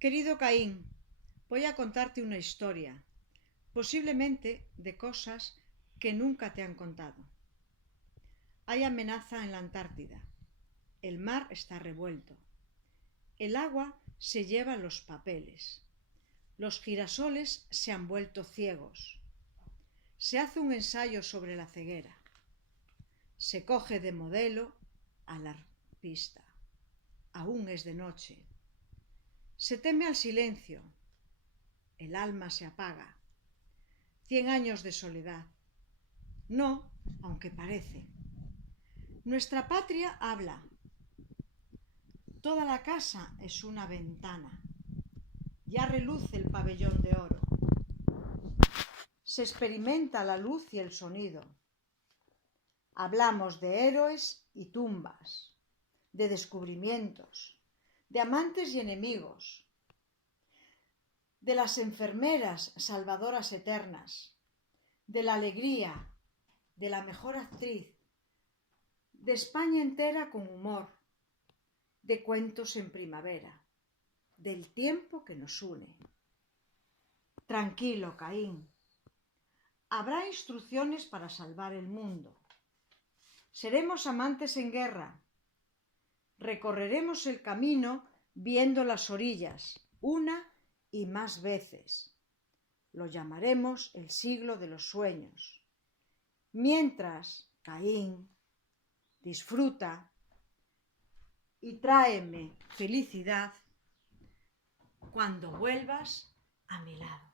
Querido Caín, voy a contarte una historia, posiblemente de cosas que nunca te han contado. Hay amenaza en la Antártida. El mar está revuelto. El agua se lleva los papeles. Los girasoles se han vuelto ciegos. Se hace un ensayo sobre la ceguera. Se coge de modelo a la pista. Aún es de noche. Se teme al silencio. El alma se apaga. 100 años de soledad. No, aunque parece. Nuestra patria habla. Toda la casa es una ventana. Ya reluce el pabellón de oro. Se experimenta la luz y el sonido. Hablamos de héroes y tumbas, de descubrimientos, de amantes y enemigos, de las enfermeras salvadoras eternas, de la alegría, de la mejor actriz, de España entera con humor, de cuentos en primavera, del tiempo que nos une. Tranquilo, Caín. Habrá instrucciones para salvar el mundo. Seremos amantes en guerra. Recorreremos el camino viendo las orillas, una y más veces. Lo llamaremos el siglo de los sueños. Mientras, Caín, disfruta y tráeme felicidad cuando vuelvas a mi lado.